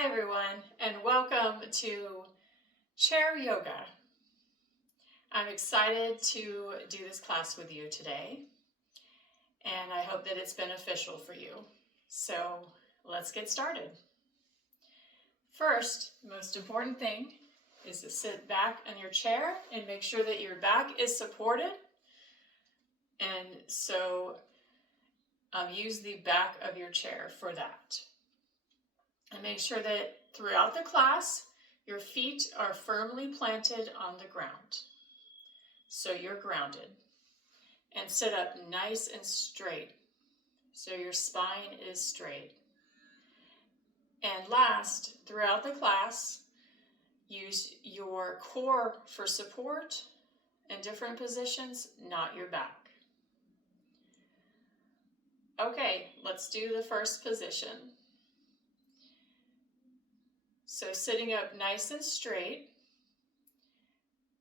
Hi everyone, and welcome to chair yoga. I'm excited to do this class with you today, and I hope that it's beneficial for you. So let's get started. First, the most important thing is to sit back on your chair and make sure that your back is supported. And so use the back of your chair for that. And make sure that throughout the class, your feet are firmly planted on the ground. So you're grounded. And sit up nice and straight. So your spine is straight. And last, throughout the class, use your core for support in different positions, not your back. Okay, let's do the first position. So sitting up nice and straight,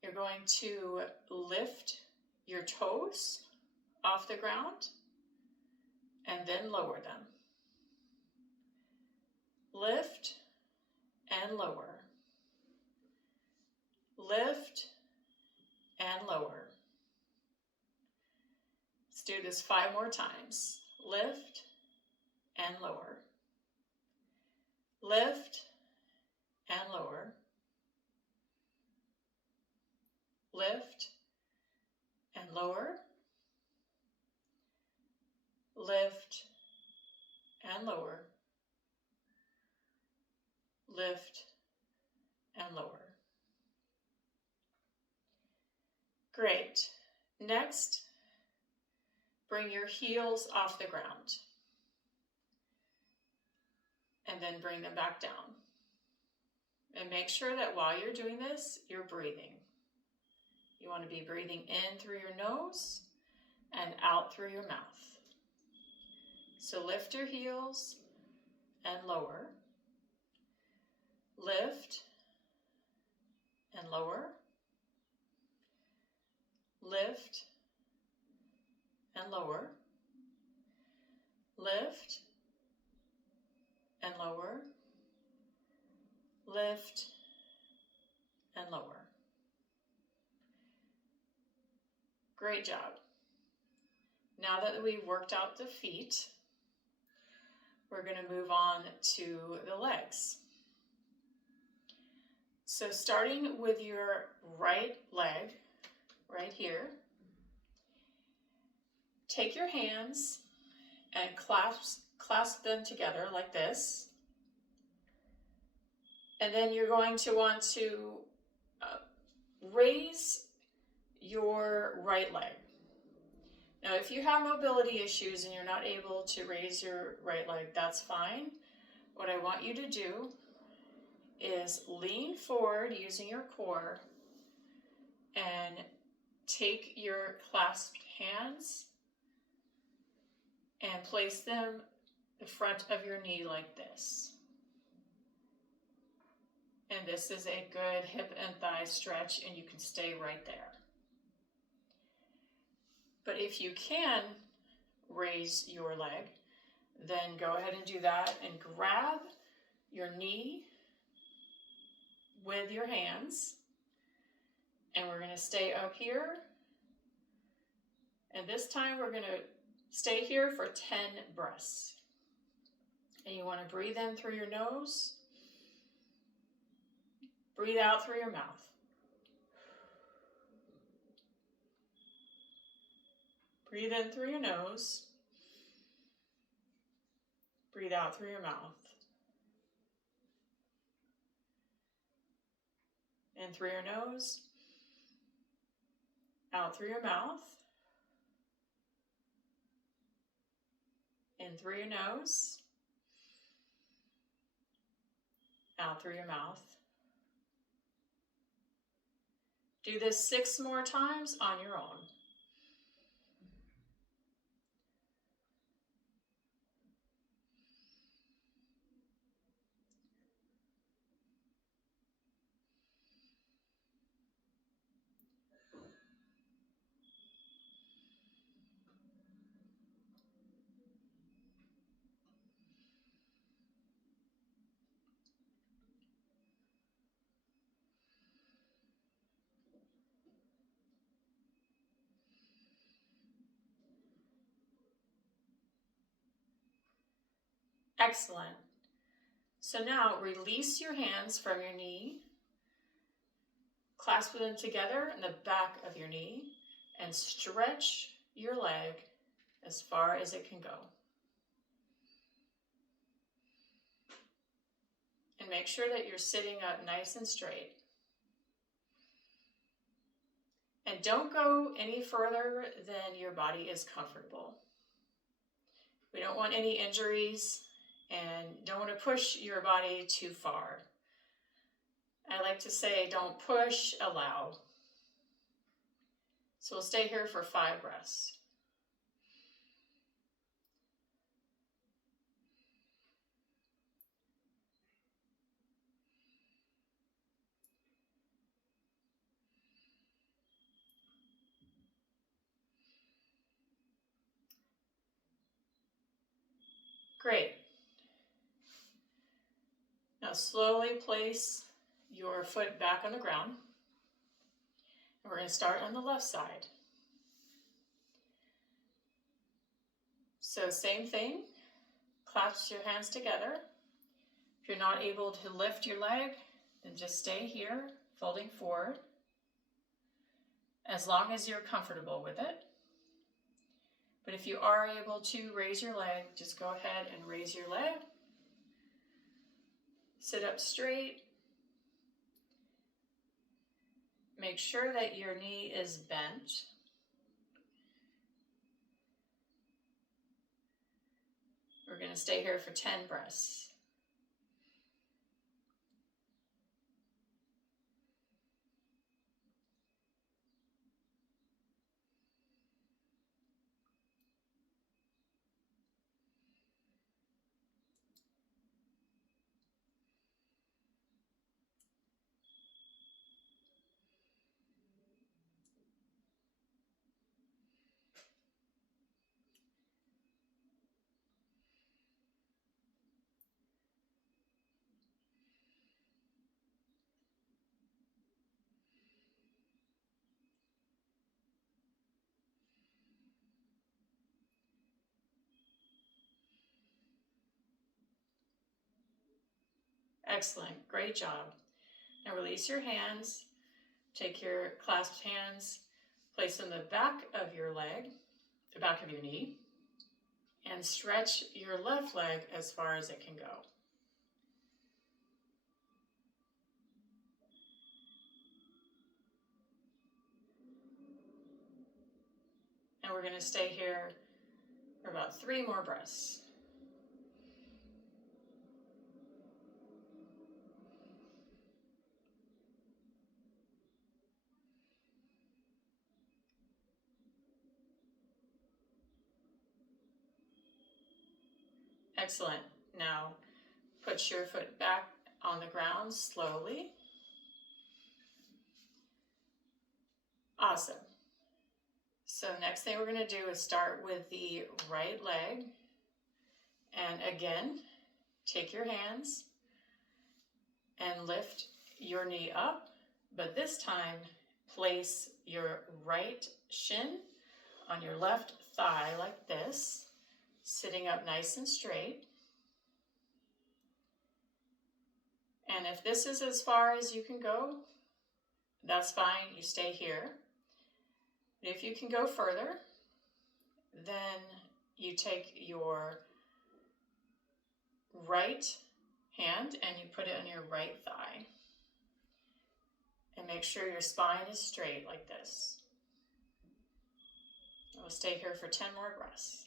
you're going to lift your toes off the ground and then lower them. Lift and lower. Lift and lower. Let's do this 5 more times. Lift and lower. Lift and lower. Lift and lower. Lift and lower. Lift and lower. Great. Next, bring your heels off the ground. And then bring them back down. And make sure that while you're doing this, you're breathing. You want to be breathing in through your nose and out through your mouth. So lift your heels and lower. Lift and lower. Lift and lower. Lift and lower. Lift and lower. Great job. Now that we've worked out the feet, we're going to move on to the legs. So starting with your right leg, right here, take your hands and clasp them together like this. And then you're going to want to raise your right leg. Now, if you have mobility issues and you're not able to raise your right leg, that's fine. What I want you to do is lean forward using your core and take your clasped hands and place them in front of your knee like this. And this is a good hip and thigh stretch, and you can stay right there. But if you can raise your leg, then go ahead and do that and grab your knee with your hands. And we're going to stay up here. And this time we're going to stay here for 10 breaths. And you want to breathe in through your nose. Breathe out through your mouth. Breathe in through your nose. Breathe out through your mouth. In through your nose. Out through your mouth. In through your nose. Out through your mouth. Do this 6 more times on your own. Excellent. So now release your hands from your knee, clasp them together in the back of your knee, and stretch your leg as far as it can go. And make sure that you're sitting up nice and straight. And don't go any further than your body is comfortable. We don't want any injuries and don't want to push your body too far. I like to say, don't push, allow. So we'll stay here for 5 breaths. Great. Now slowly place your foot back on the ground. And we're going to start on the left side. So same thing, clasp your hands together. If you're not able to lift your leg, then just stay here, folding forward, as long as you're comfortable with it. But if you are able to raise your leg, just go ahead and raise your leg. Sit up straight. Make sure that your knee is bent. We're going to stay here for 10 breaths. Excellent, great job. Now release your hands. Take your clasped hands, place them in the back of your leg, the back of your knee, and stretch your left leg as far as it can go. And we're going to stay here for about 3 more breaths. Excellent. Now put your foot back on the ground slowly. Awesome. So next thing we're going to do is start with the right leg. And again, take your hands and lift your knee up, but this time place your right shin on your left thigh like this, sitting up nice and straight. And if this is as far as you can go, that's fine, you stay here. But if you can go further, then you take your right hand and you put it on your right thigh. And make sure your spine is straight like this. We'll stay here for 10 more breaths.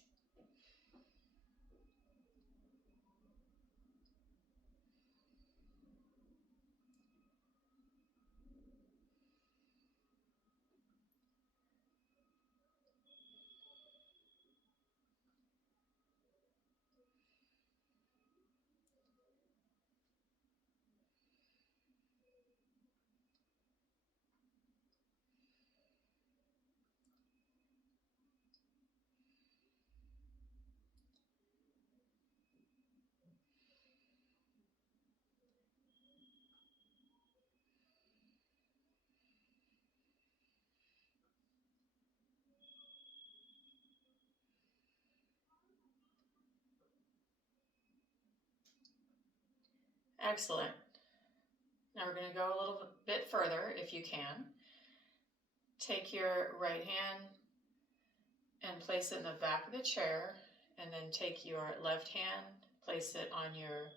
Excellent. Now we're going to go a little bit further if you can. Take your right hand and place it in the back of the chair, and then take your left hand, place it on your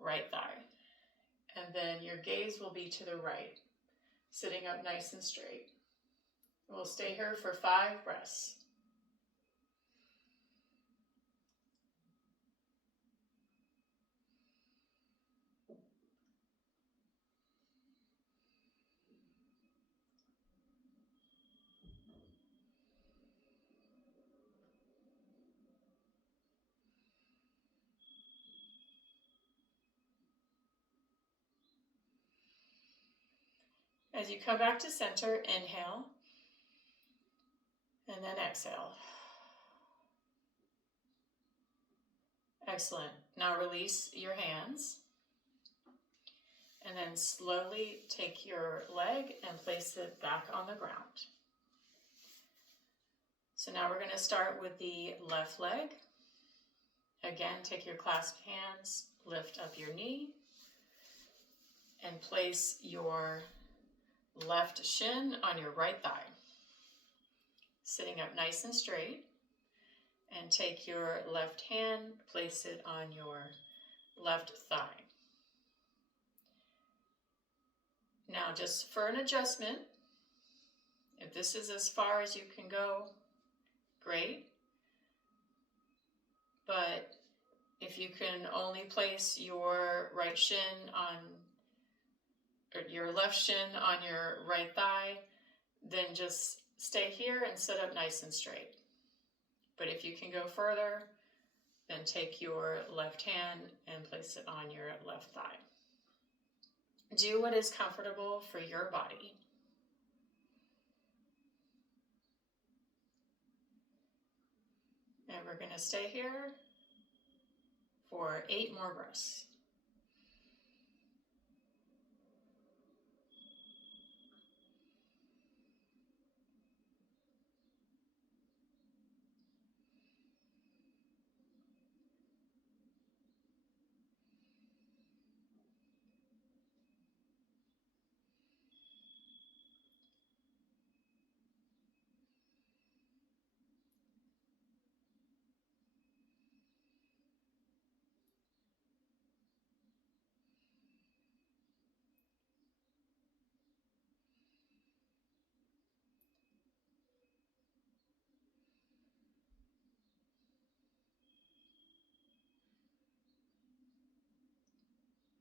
right thigh. And then your gaze will be to the right, sitting up nice and straight. We'll stay here for 5 breaths. As you come back to center, inhale, and then exhale. Excellent. Now release your hands, and then slowly take your leg and place it back on the ground. So now we're going to start with the left leg. Again, take your clasped hands, lift up your knee, and place your left shin on your right thigh. Sitting up nice and straight, and take your left hand, place it on your left thigh. Now just for an adjustment, if this is as far as you can go, great. But if you can only place your right shin on, or your left shin on your right thigh, then just stay here and sit up nice and straight. But if you can go further, then take your left hand and place it on your left thigh. Do what is comfortable for your body. And we're going to stay here for 8 more breaths.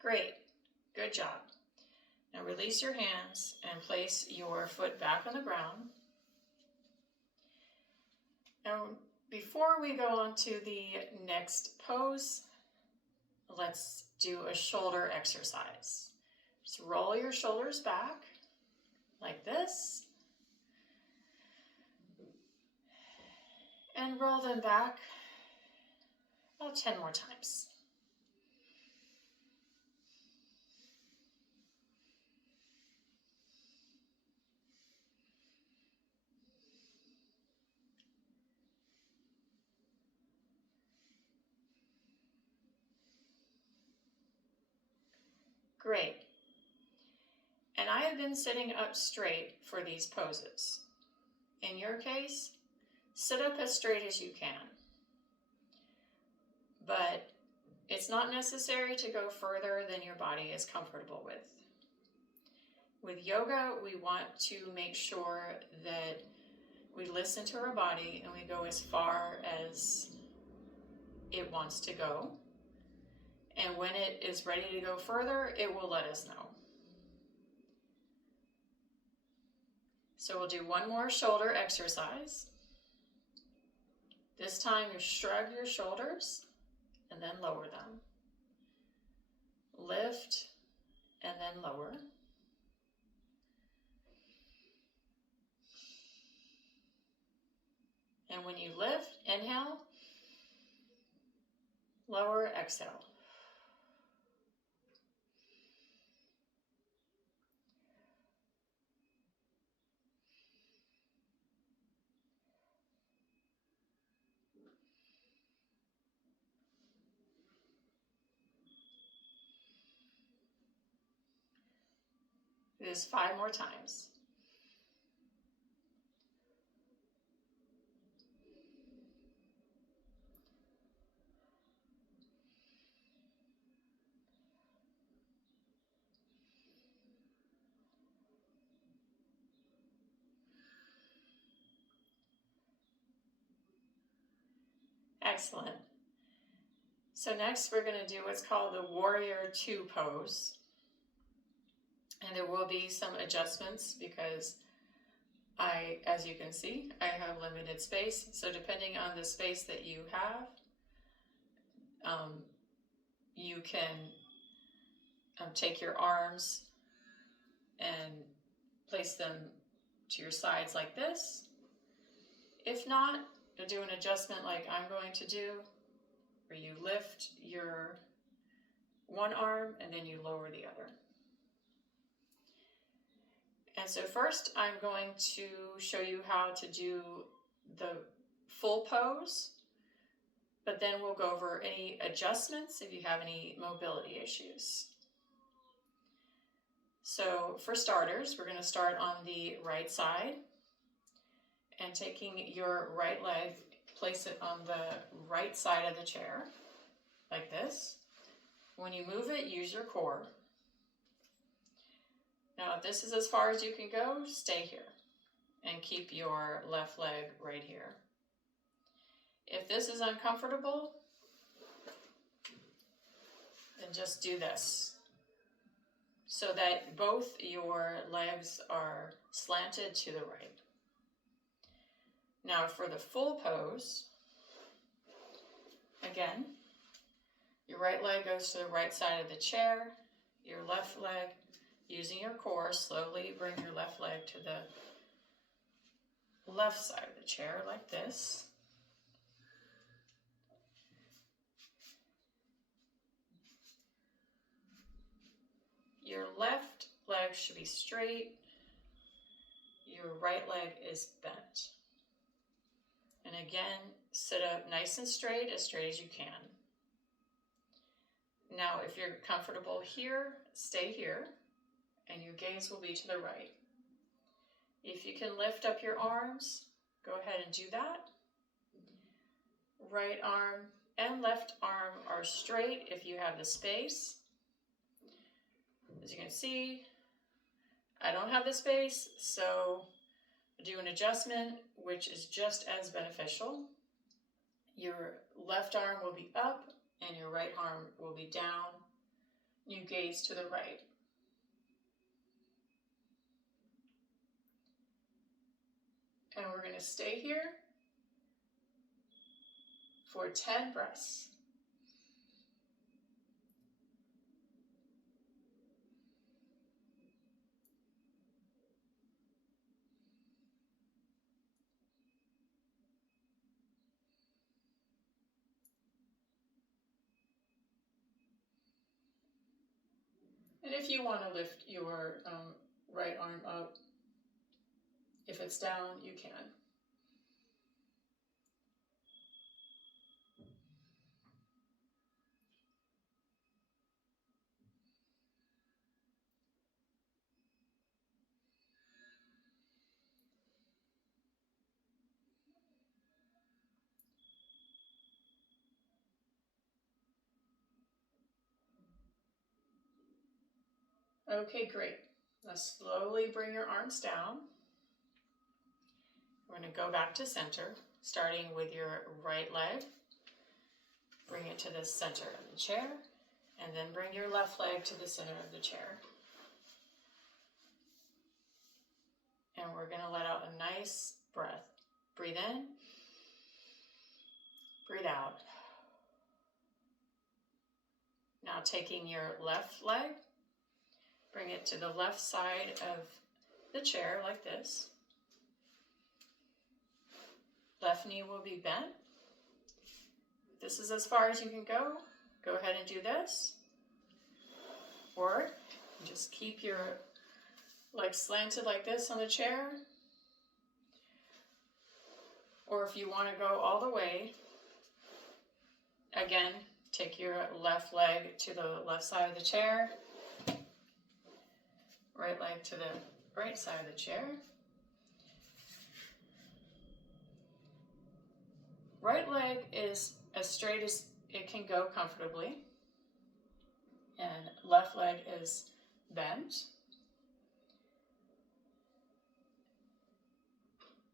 Great, good job. Now release your hands and place your foot back on the ground. Now before we go on to the next pose, let's do a shoulder exercise. Just roll your shoulders back like this, and roll them back about 10 more times. Great. And I have been sitting up straight for these poses. In your case, sit up as straight as you can. But it's not necessary to go further than your body is comfortable with. With yoga, we want to make sure that we listen to our body and we go as far as it wants to go. And when it is ready to go further, it will let us know. So we'll do one more shoulder exercise. This time you shrug your shoulders and then lower them. Lift and then lower. And when you lift, inhale, lower, exhale. Do this 5 more times. Excellent. So next we're going to do what's called the Warrior 2 pose. And there will be some adjustments because as you can see, I have limited space. So depending on the space that you have, you can take your arms and place them to your sides like this. If not, do an adjustment like I'm going to do, where you lift your one arm and then you lower the other. And so first I'm going to show you how to do the full pose, but then we'll go over any adjustments if you have any mobility issues. So for starters, we're going to start on the right side and taking your right leg, place it on the right side of the chair, like this. When you move it, use your core. Now, if this is as far as you can go, stay here and keep your left leg right here. If this is uncomfortable, then just do this so that both your legs are slanted to the right. Now for the full pose, again, your right leg goes to the right side of the chair, your left leg, using your core, slowly bring your left leg to the left side of the chair like this. Your left leg should be straight, your right leg is bent. And again, sit up nice and straight as you can. Now, if you're comfortable here, stay here, and your gaze will be to the right. If you can lift up your arms, go ahead and do that. Right arm and left arm are straight if you have the space. As you can see, I don't have the space, so do an adjustment, which is just as beneficial. Your left arm will be up and your right arm will be down. You gaze to the right. And we're going to stay here for 10 breaths. And if you want to lift your right arm up, if it's down, you can. Okay, great. Now slowly bring your arms down. We're going to go back to center, starting with your right leg. Bring it to the center of the chair, and then bring your left leg to the center of the chair. And we're going to let out a nice breath. Breathe in, breathe out. Now taking your left leg, bring it to the left side of the chair like this. Left knee will be bent. If this is as far as you can go ahead and do this. Or just keep your legs slanted like this on the chair. Or if you want to go all the way, again, take your left leg to the left side of the chair. right leg to the right side of the chair. Right leg is as straight as it can go comfortably, and left leg is bent.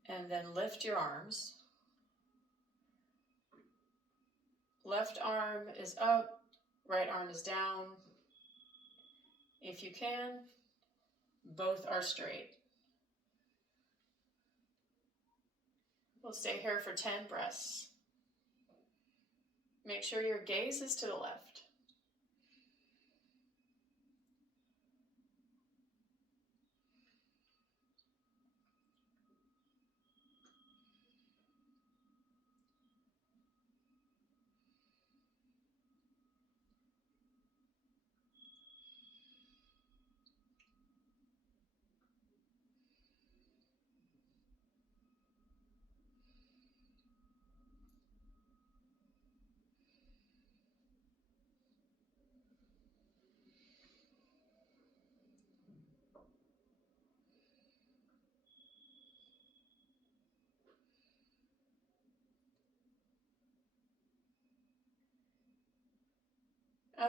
And then lift your arms. Left arm is up, right arm is down. If you can, both are straight. We'll stay here for 10 breaths. Make sure your gaze is to the left.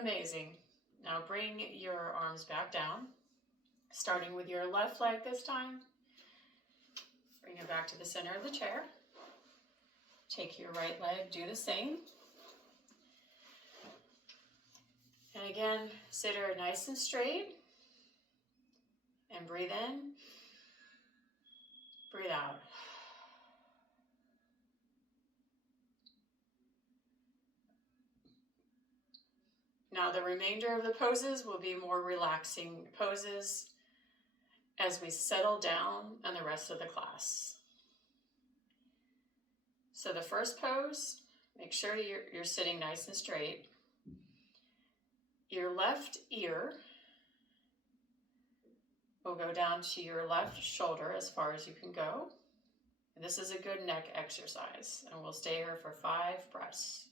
Amazing. Now bring your arms back down, starting with your left leg this time. Bring it back to the center of the chair. Take your right leg, do the same. And again, sit here nice and straight. And breathe in, breathe out. Now the remainder of the poses will be more relaxing poses as we settle down on the rest of the class. So the first pose, make sure you're sitting nice and straight. Your left ear will go down to your left shoulder as far as you can go. And this is a good neck exercise, and we'll stay here for 5 breaths.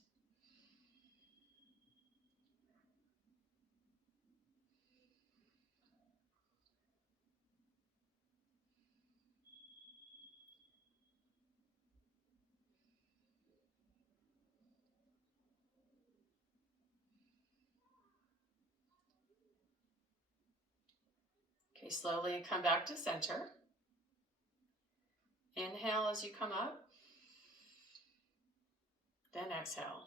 Okay, slowly come back to center. Inhale as you come up, then exhale.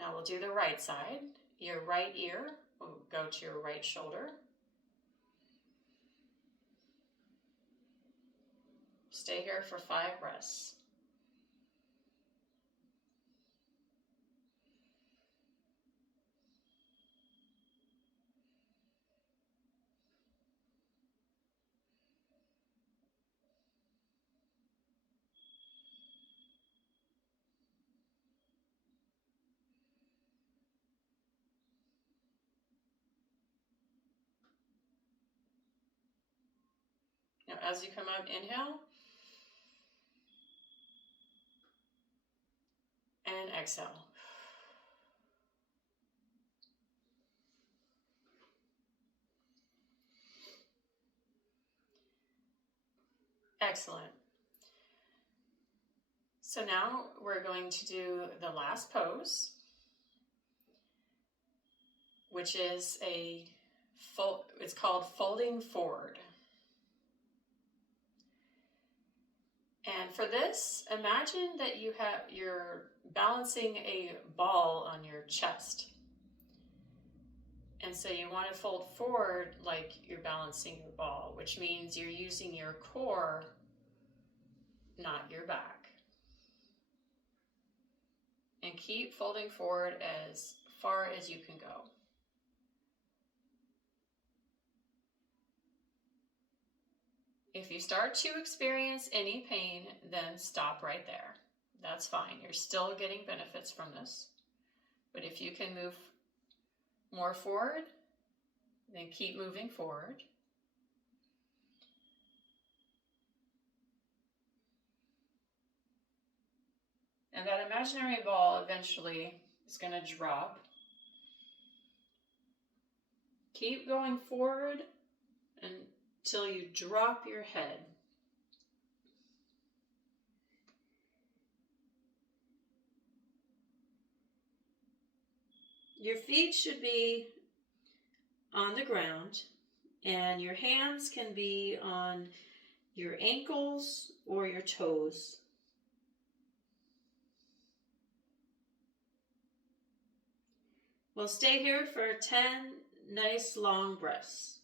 Now we'll do the right side. Your right ear will go to your right shoulder. Stay here for 5 breaths. Now as you come up, inhale. And exhale. Excellent. So now we're going to do the last pose, which is it's called folding forward. And for this, imagine that you're balancing a ball on your chest. And so you want to fold forward like you're balancing your ball, which means you're using your core, not your back. And keep folding forward as far as you can go. If you start to experience any pain, then stop right there. That's fine. You're still getting benefits from this. But if you can move more forward, then keep moving forward. And that imaginary ball eventually is going to drop. Keep going forward until you drop your head. Your feet should be on the ground, and your hands can be on your ankles or your toes. We'll stay here for 10 nice long breaths.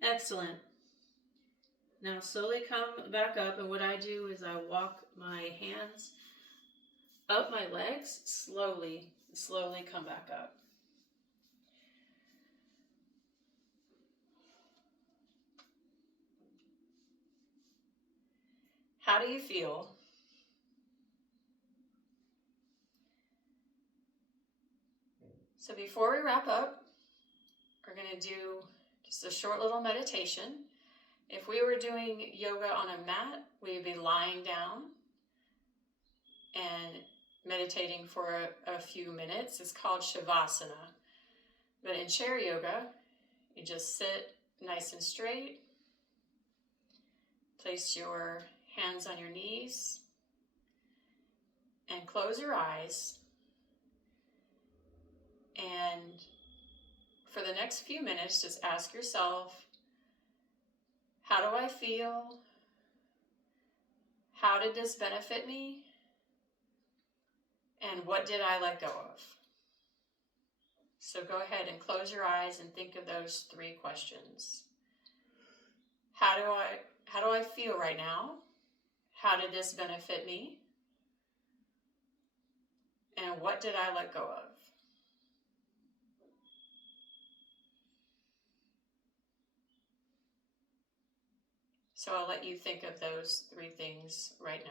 Excellent. Now slowly come back up, and what I do is I walk my hands up my legs, slowly come back up. How do you feel? So before we wrap up, we're going to do just a short little meditation. If we were doing yoga on a mat, we would be lying down and meditating for a few minutes. It's called Shavasana. But in chair yoga, you just sit nice and straight. Place your hands on your knees and close your eyes. And for the next few minutes, just ask yourself, how do I feel? How did this benefit me? And what did I let go of? So go ahead and close your eyes and think of those 3 questions. How do I feel right now? How did this benefit me? And what did I let go of? So I'll let you think of those 3 things right now.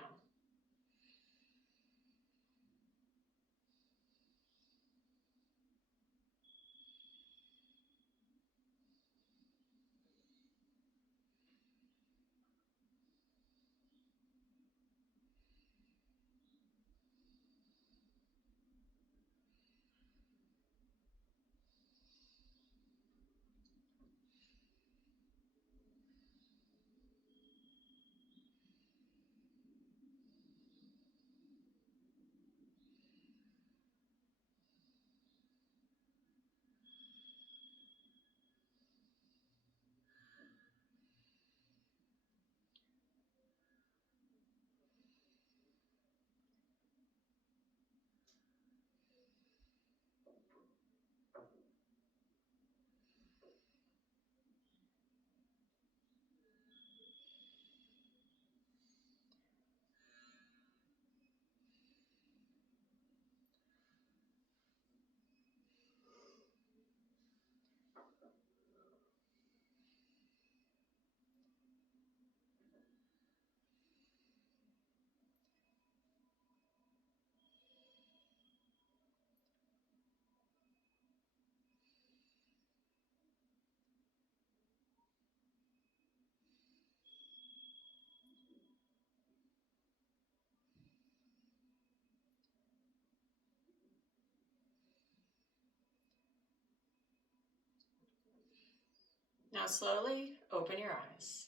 Now slowly open your eyes.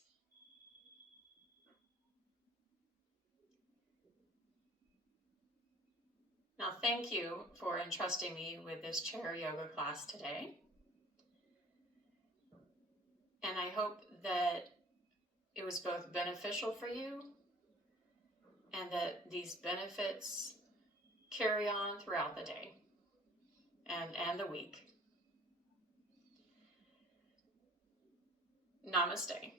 Now, thank you for entrusting me with this chair yoga class today. And I hope that it was both beneficial for you and that these benefits carry on throughout the day and the week. Namaste.